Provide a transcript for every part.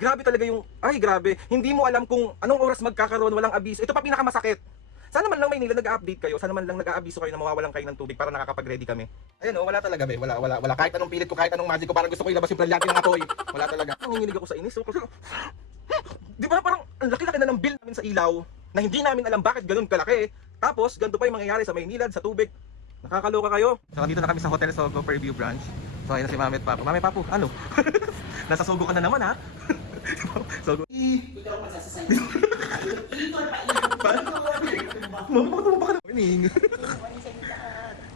Grabe talaga yung, ay grabe, hindi mo alam kung anong oras magkakaroon, walang abiso. Ito pa pinakamasakit. Sana man lang Maynila nag-update kayo, sana man lang nag-aabiso kayo na mawawalan kayo ng tubig para nakakapag-ready kami. Ayun oh, wala talaga be, wala. Kahit anong pilit ko, kahit anong magic ko, parang gusto ko ilabas yung brilyante ng apoy. Wala talaga. Nanginginig ako sa inis. So, kasi, di ba parang ang laki-laki na ng bill namin sa ilaw na hindi namin alam bakit ganun kalaki. Tapos, ganito pa yung mangyayari sa Maynila, sa tubig. Nakakaloka kayo. So, dito na kami sa Hotel Sogo Fairview Branch. So, ayun na si Mami at Papo. Mami Papo, ano? Nasa Sogo ka na naman ha? Sogo. Ikaw masasasayin. Ikot pa, Mami, bakit mo ba ka na? Morning.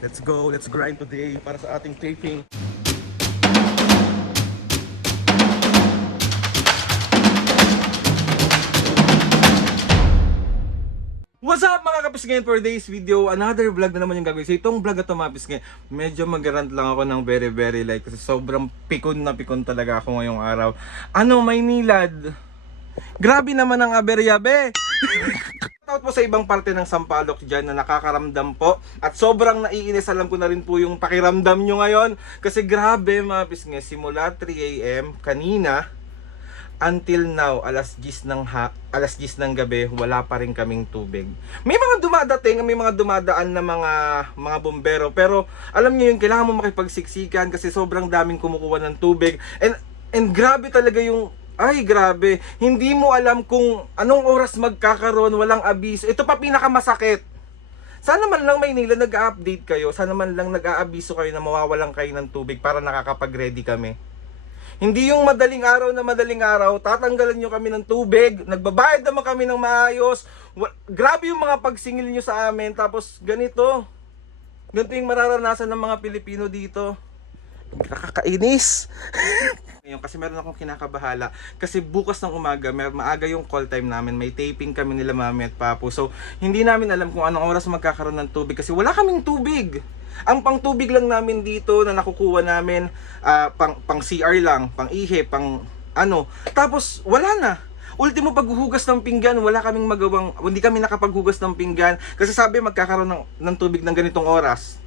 Let's go, let's grind today para sa ating taping. What's up mga kapisngin, for today's video, another vlog na naman yung gagawin. So itong vlog na ito mga kapisngin, medyo mag-rant lang ako ng very light kasi sobrang pikon na pikon talaga ako ngayong araw. Ano, Maynilad? Grabe naman ang aberya, be! Shoutout po sa ibang parte ng Sampaloc dyan na nakakaramdam po. At sobrang naiinis, alam ko na rin po yung pakiramdam nyo ngayon. Kasi grabe mga kapisngin, simula 3 AM kanina, until now, alas 10 ng gabi, wala pa rin kaming tubig. May mga dumadating, may mga dumadaan na mga bombero, pero alam niyo yung kailangan mo makipagsiksikan kasi sobrang daming kumukuha ng tubig. And grabe talaga yung, ay grabe, hindi mo alam kung anong oras magkakaroon, walang abiso. Ito pa pinakamasakit. Sana man lang Maynila nag-update kayo, sana man lang nag-aabiso kayo na mawawalan kayo ng tubig para nakakapag-ready kami. Hindi yung madaling araw, tatanggalan nyo kami ng tubig, nagbabayad naman kami ng maayos. Grabe yung mga pagsingil nyo sa amin, tapos ganito. Ganito yung mararanasan ng mga Pilipino dito. Nakakainis. Ngayon, kasi meron akong kinakabahala. Kasi bukas ng umaga, maaga yung call time namin. May taping kami nila Mami at Papo. So, hindi namin alam kung anong oras magkakaroon ng tubig kasi wala kaming tubig. Ang pang tubig lang namin dito na nakukuha namin, pang CR lang, pang ihi, pang ano. Tapos, wala na. Ultimo paghuhugas ng pinggan, wala kaming magawang, hindi kami nakapaghugas ng pinggan. Kasi sabi magkakaroon ng tubig ng ganitong oras.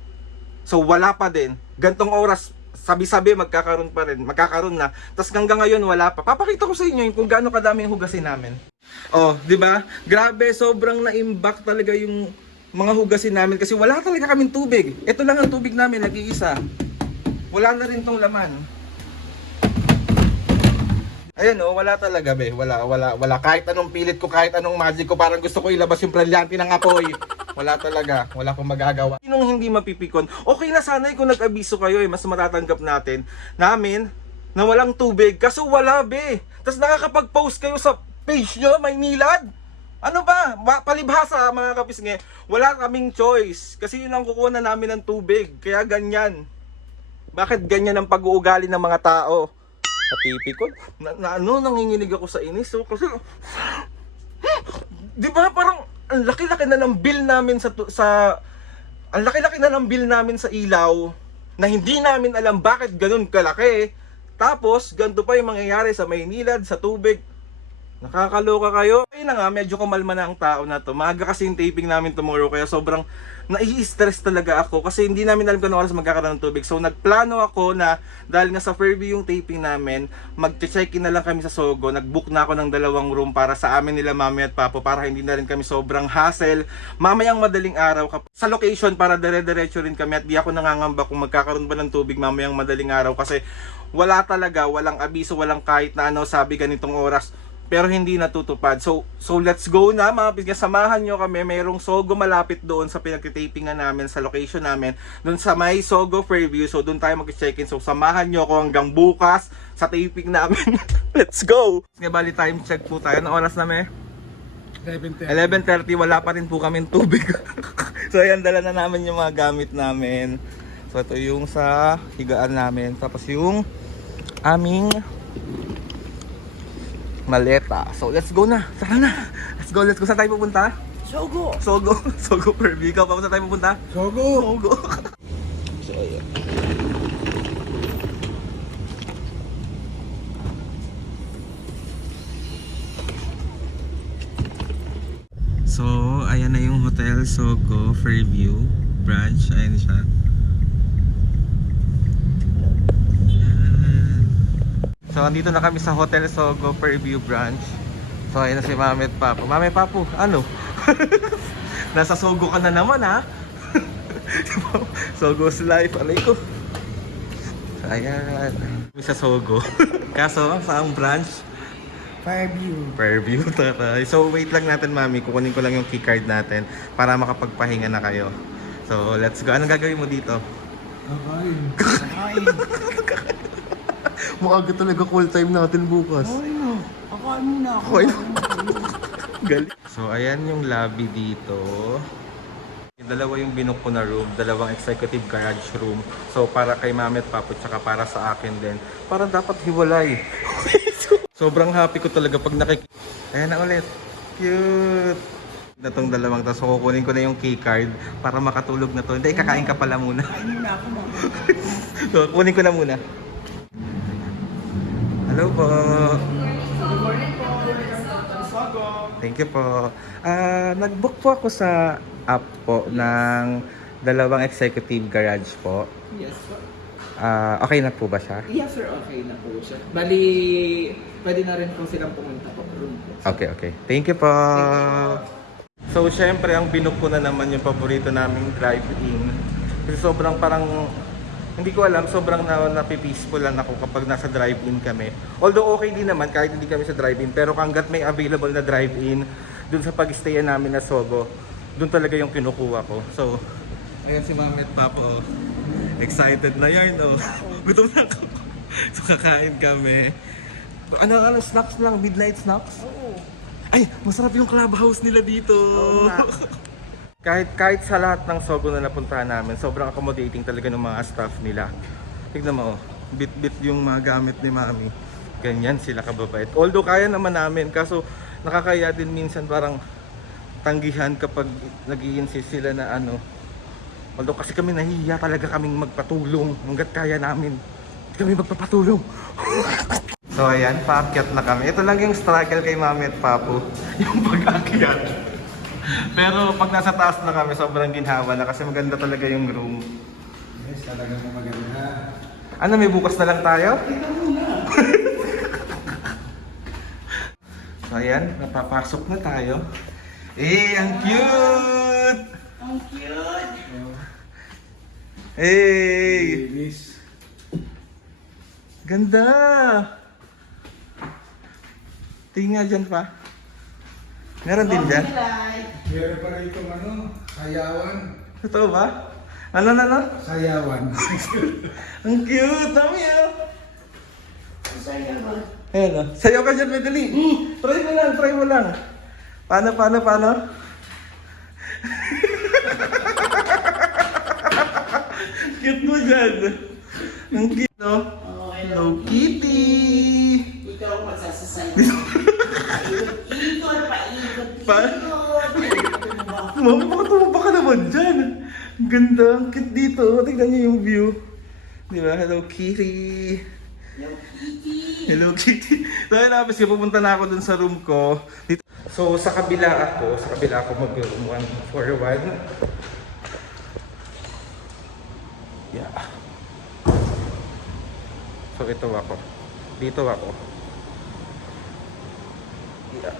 So, wala pa din. Gantong oras, sabi-sabi magkakaroon pa rin, magkakaroon na. Tapos hanggang ngayon wala pa. Papakita ko sa inyo yung kung gaano kadami yung hugasin namin. Oh, 'di ba? Grabe, sobrang na-imbak talaga yung mga hugasin namin kasi wala talaga kaming tubig. Ito lang ang tubig namin, nag-iisa. Wala na rin tong laman. Ayan oh, wala talaga be. Wala. Kahit anong pilit ko, kahit anong magic ko, parang gusto ko ilabas yung brilyante ng apoy. Wala talaga. Wala akong magagawa. Sinong hindi mapipikon? Okay na sana kung nag-abiso kayo mas matatanggap namin na walang tubig. Kaso wala be. Tapos nakakapag-post kayo sa page nyo, Maynilad. Ano ba? Palibhasa mga kapisngi. Wala kaming choice. Kasi yun ang kukuha na namin ng tubig. Kaya ganyan. Bakit ganyan ang pag-uugali ng mga tao? Napipikon? Nanginginig ako sa inis. So, kasi, di ba parang ang laki-laki na ng bill namin ang laki-laki na ng bill namin sa ilaw na hindi namin alam bakit ganun kalaki. Tapos, ganito pa yung mangyayari sa Maynilad, sa tubig. Nakakaloka kayo. Ayun na nga, medyo kumalma na ang tao na to. Maaga kasi yung taping namin tomorrow, kaya sobrang nai-stress talaga ako kasi hindi namin alam kung ano oras magkakaroon ng tubig. So nagplano ako na dahil nga sa Fairview yung taping namin, mag-check-in na lang kami sa Sogo. Nag-book na ako ng 2 room para sa amin nila Mami at Papo para hindi na rin kami sobrang hassle. Mamayang madaling araw sa location para dire-diretso rin kami at di ako nangangamba kung magkakaroon ba ng tubig mamayang madaling araw kasi wala talaga, walang abiso, walang kahit na ano sabi ganitong oras. Pero hindi natutupad. So let's go na mga pisngi. Samahan nyo kami. Mayroong Sogo malapit doon sa pinagtitapingan namin, sa location namin. Doon sa may Sogo Fairview. So doon tayo mag-check-in. So samahan nyo ako hanggang bukas sa taping namin. Let's go! Nga bali time check po tayo. Anong oras na may? 11:30. Wala pa rin po kaming tubig. So ayan, dala na namin yung mga gamit namin. So ito yung sa higaan namin. Tapos yung aming maleta. So let's go na. Tara na. Let's go. Saan tayo pupunta? Sogo Fairview. Ikaw pa, saan tayo pupunta? Sogo. So ayan. So ayan na yung Hotel Sogo Fairview branch. Ayan siya. So, andito na kami sa Hotel Sogo Fairview Branch. So, ayun na si Mami at Papu. Mami, Papu, ano? Nasa Sogo ka na naman, ha? Sogo's life. Alay ko. So, ayan. Kami sa Sogo. Kaso, saang branch? Fairview, taray. So, wait lang natin, Mami. Kukunin ko lang yung keycard natin para makapagpahinga na kayo. So, let's go. Anong gagawin mo dito? Kakain. Maaga talaga call time natin bukas. Ay no. Kakain muna ako. Okay. Galing. So, ayan yung lobby dito. Dalawa yung binook ko na room, dalawang executive garage room. So, para kay Mami at Papu, tsaka para sa akin din. Parang dapat hiwalay. Sobrang happy ko talaga pag nakikita. Ayan na ulit. Cute! Na tong dalawang to. So, kukunin ko na yung keycard para makatulog na to. Hindi, kakain ka pala muna. Kain muna ako mo. So, kunin ko na muna. Hello po. Thank you po. Nag-book po ako sa app po ng dalawang executive garage po. Yes po. Okay na po ba siya? Yes sir, okay na po siya. Bali, pwede na rin po silang pumunta po. Room po. Okay. Thank you po. So, syempre, ang binook ko na naman yung paborito naming drive-in. Kasi sobrang parang, hindi ko alam, sobrang napipeaceful lang ako kapag nasa drive-in kami. Although okay din naman kahit hindi kami sa drive-in, pero hanggat may available na drive-in dun sa pag-stayan namin na Sogo, dun talaga yung kinukuha ko. So, ayan si Mami at Papa, oh. Excited na yan, oh. Gutom na ako. So, kakain kami. Ano, snacks lang? Midnight snacks? Oo. Ay, masarap yung clubhouse nila dito. Oo nga. kahit sa lahat ng Sogo na napuntahan namin, sobrang accommodating talaga ng mga staff nila. Tignan mo, oh, bit-bit yung mga gamit ni Mami. Ganyan sila kababait. Although kaya naman namin, kaso nakakaya din minsan parang tanggihan kapag nag-i-insist sila na ano. Although kasi kami nahihiya talaga kaming magpatulong hanggat kaya namin. Hindi kami magpapatulong. So ayan, paakyat na kami. Ito lang yung struggle kay Mami at Papu, yung pag-akyat. Pero pag nasa taas na kami, sobrang ginhawa na kasi maganda talaga yung room. Yes, talagang maganda. Ano, may bukas na lang tayo? Ito muna. So ayan, napapasok na tayo. Eh, ang cute! Ang cute! Hey! Babies. Ganda! Tingnan dyan pa. Meron din dyan. Meron pa rin itong ano, sayawan. Totoo ba? Ano? Sayawan. Ang cute! Dami ah! Saya ba? Ayan o. Sayaw ka dyan, Medali. Try mo lang. Paano? Cute mo dyan. Ang cute, no? Oh, Hello Kitty! Ikaw ang magsasasaya. Ikot, paikot. Mami, baka tumaba ka naman dyan. Ang ganda, ang cute dito. Tignan niyo yung view. Di ba? Hello Kitty! Hello Kitty! So ayun, napis ko, pupunta na ako dun sa room ko. Dito. So sa kabila ako mag-room 141. Yeah. So ito ako. Dito ako. Yeah.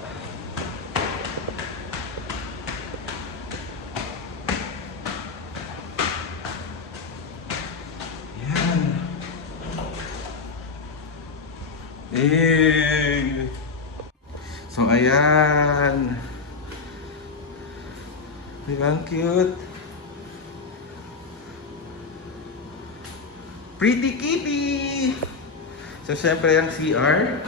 Yan. So ayan. Di ba ang cute? Pretty kitty! So syempre yung CR.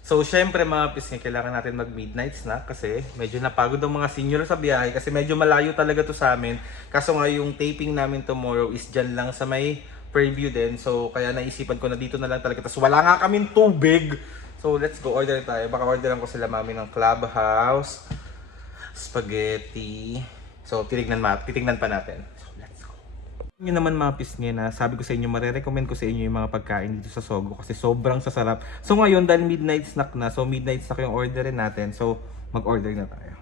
So syempre mga pisngi, kailangan natin mag midnight snack kasi medyo napagod ang mga senior sa biyahe kasi medyo malayo talaga to sa amin. Kaso nga yung taping namin tomorrow is dyan lang sa may preview din. So kaya naisipan ko na dito na lang talaga. Tapos wala nga kaming tubig. So let's go, order tayo. Baka orderan ko sila Mami ng clubhouse, spaghetti. So titignan pa natin. So let's go. Yun naman mga pisngi na sabi ko sa inyo, marerecommend ko sa inyo yung mga pagkain dito sa Sogo kasi sobrang sasarap. So ngayon dahil midnight snack na, so midnight snack yung orderin natin. So mag-order na tayo.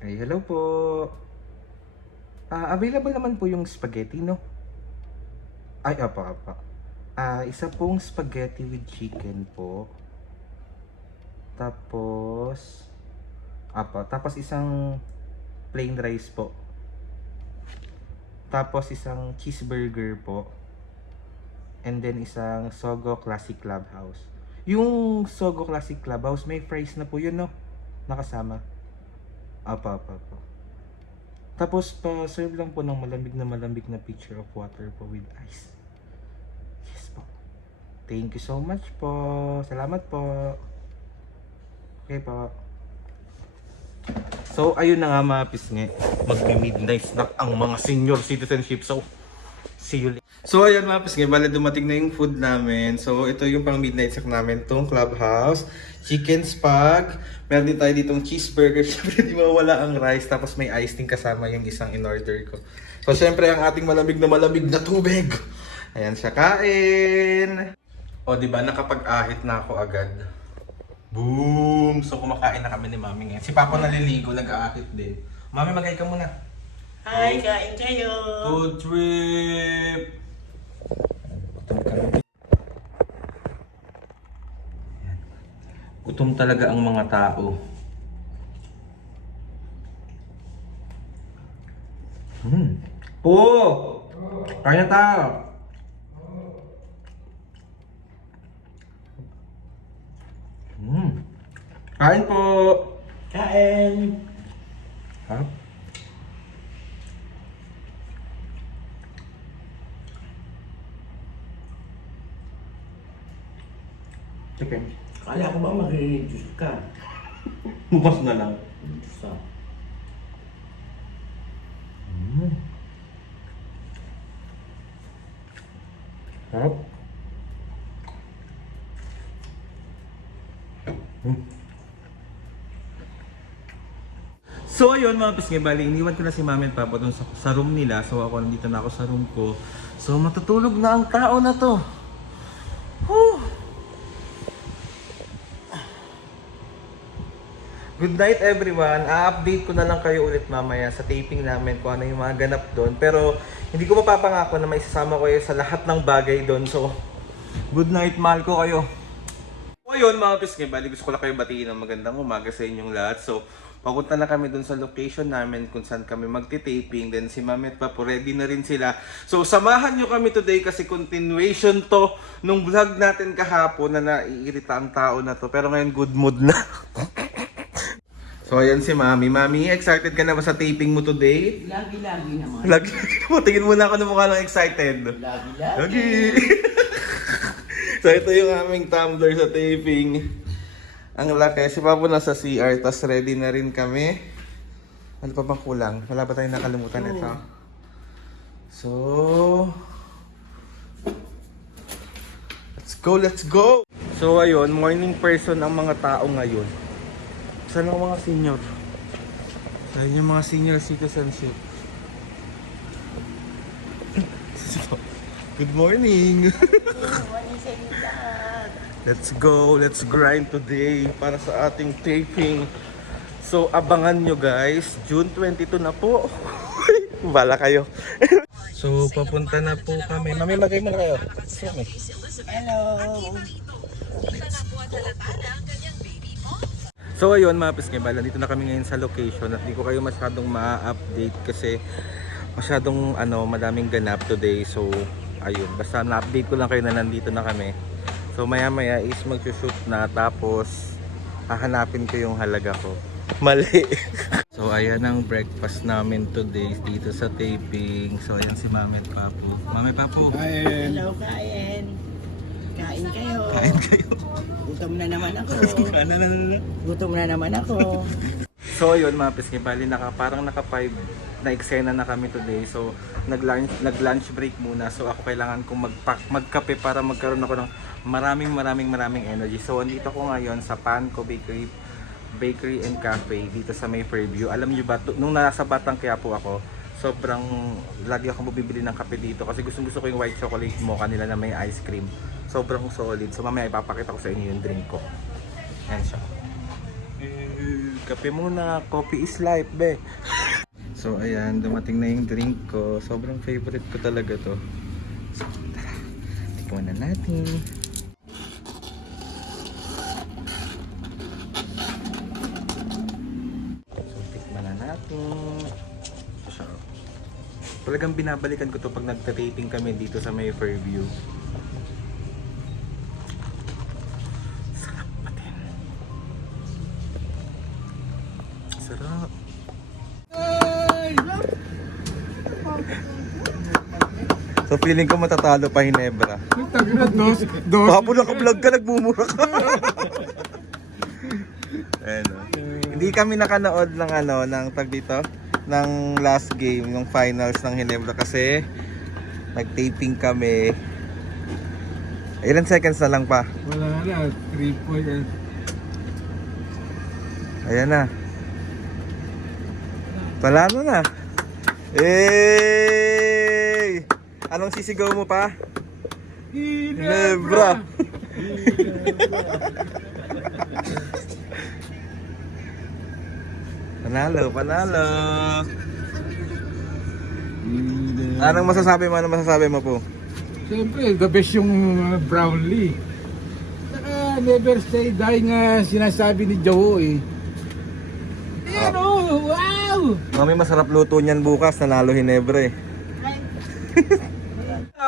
Ayan. hello po. Available naman po yung spaghetti, no? Ay, apa. Isa pong spaghetti with chicken po. Tapos, tapos isang plain rice po. Tapos isang cheeseburger po. And then isang Sogo Classic Clubhouse. Yung Sogo Classic Clubhouse, may fries na po yun, no? Nakasama. Apa. Tapos pa-serve lang po ng malamig na pitcher of water po with ice. Yes po. Thank you so much po. Salamat po. Okay po. So, ayun na nga mga pisngi. Magmi-midnight snack ang mga senior citizenship. So, see you later. So, ayun mga pisngi. Bale, dumating na yung food namin. So, ito yung pang midnight snack namin. Itong Clubhouse. Chicken spag. Meron din tayo ditong cheeseburger. Siyempre, di mawala ang rice. Tapos may ice din kasama yung isang in-order ko. So, siyempre, ang ating malamig na tubig. Ayan siya, kain. O, diba, nakapag-ahit na ako agad. Boom! So, kumakain na kami ni Mami ngayon. Si Papa naliligo, nag-aahit din. Mami, mag-hi ka muna. Hi, kain kayo. Good trip! Gutom talaga ang mga tao. Po! Kaya tayo! Kain po! Kain. Ha? Chicken. Kala ko ba mag-reduce ka? Bukas na lang. So, Harap. So ayun mga pisngi, bali iniwan ko na si Mami at Papa dun sa room nila. So ako nandito na ako sa room ko. So matutulog na ang tao na to. Whew. Good night everyone. A-update ko na lang kayo ulit mamaya sa taping namin kung ano yung mga ganap doon. Pero hindi ko mapapangako na may isasama ko kayo sa lahat ng bagay doon. So good night, mahal ko kayo. So ayun mga pisngi, bali gusto ko lang kayo batiin ng magandang umaga sa inyong lahat. So papunta na kami dun sa location namin kung saan kami magti-taping. Then si Mami at Papo ready na rin sila. So samahan nyo kami today kasi continuation to nung vlog natin kahapon na naiirita ang tao na to. Pero ngayon good mood na. So ayan si Mami. Mami, excited ka na ba sa taping mo today? lagi-lagi naman. Lagi mo. Tingin mo na ako ng mukha ng excited. Lagi-lagi. Lagi. So ito yung aming tumbler sa taping. Ang laki. Si Papo nasa CR, tas ready na rin kami. Ano pa bang kulang? Wala ba tayong nakalimutan ito? So, let's go! So ayun, morning person ang mga tao ngayon. Saan ang mga senior? Saan yung mga senior citizenship? Good morning! Let's go, let's grind today para sa ating taping. So abangan nyo guys, June 22 na po. Bala kayo. So papunta na po kami. Mami, magay mo na kayo. Hello. So ayun mga pisngi, dito na kami ngayon sa location at di ko kayo masyadong ma-update kasi masyadong madaming ganap today. So ayun, basta na-update ko lang kayo na nandito na kami. So maya maya is mag-shoot na tapos hahanapin ko yung halaga ko. Mali. So ayan ang breakfast namin today dito sa taping. So ayan si Mami at Papo. Mami, Papo. Hello, kain. Kain kayo. Kain kayo. Gutom na naman ako. Ano. Gutom na naman ako. So ayun mga pisngi, bali parang naka 5 na eksena na kami today. So nag-lunch break muna. So ako kailangan kong magkape para magkaroon ako ng maraming energy. So andito ko ngayon sa Panko Bakery and Cafe dito sa May Fairview. Alam niyo ba, nung nasa Batang Quiapo ako, sobrang lagi ako bumibili ng kape dito kasi gusto ko yung white chocolate mocha nila na may ice cream. Sobrang solid. So mamaya ipapakita ko sa inyo yung drink ko. Ayan siya. Kape muna, coffee is life, be. So ayan, dumating na yung drink ko. Sobrang favorite ko talaga to. So tara, tikman na natin. So tikman na natin. So, talagang binabalikan ko to pag nagta-taping kami dito sa may Fairview. Sarap pa din. Sarap. So feeling ko matatalo pa Hinebra. Papo naka-vlog ka, nagmumura ka. Ayan, oh. Hindi kami nakanood ng ng tag dito, ng last game, yung finals ng Hinebra kasi nag-taping kami. Ilan seconds na lang pa? Wala na, 3 points. Ayan na. Palano na. Hey! Anong sisigaw mo pa? Hinebra! Panalo, panalo. Anong masasabi mo? Anong masasabi mo po? Siyempre, the best yung Brownlee. Saka never say die nga sinasabi ni Joe eh. Ayan oh, wow! Mami, masarap luto niyan bukas. Nanalo Hinebra eh.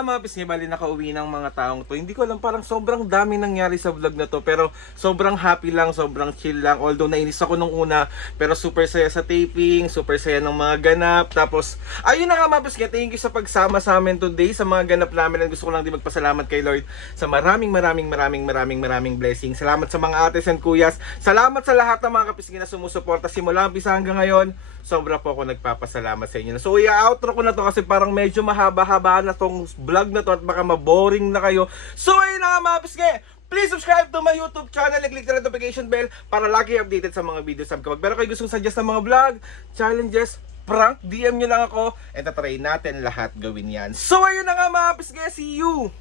Mga pisngi, bali nakauwi ng mga taong to. Hindi ko alam, parang sobrang dami nangyari sa vlog na to. Pero sobrang happy lang, sobrang chill lang. Although nainis ako nung una, pero super saya sa taping, super saya ng mga ganap. Tapos, ayun na nga mga pisngi, thank you sa pagsama sa amin today, sa mga ganap namin. And gusto ko lang din magpasalamat kay Lord sa maraming blessing. Salamat sa mga ates and kuyas. Salamat sa lahat ng mga kapisngi na sumusuporta simula umpisa hanggang ngayon. Sobra po ako nagpapasalamat sa inyo. So i-outro ko na to kasi parang medyo mahaba-haba na tong vlog na to at baka maboring na kayo. So ayun na nga mga pisngi, please subscribe to my YouTube channel and click the notification bell para lagi updated sa mga videos kapag meron kayo gustong suggest ng mga vlog, challenges, prank, DM nyo lang ako and tatry natin lahat gawin yan. So ayun na nga mga pisngi, see you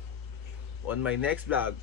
on my next vlog.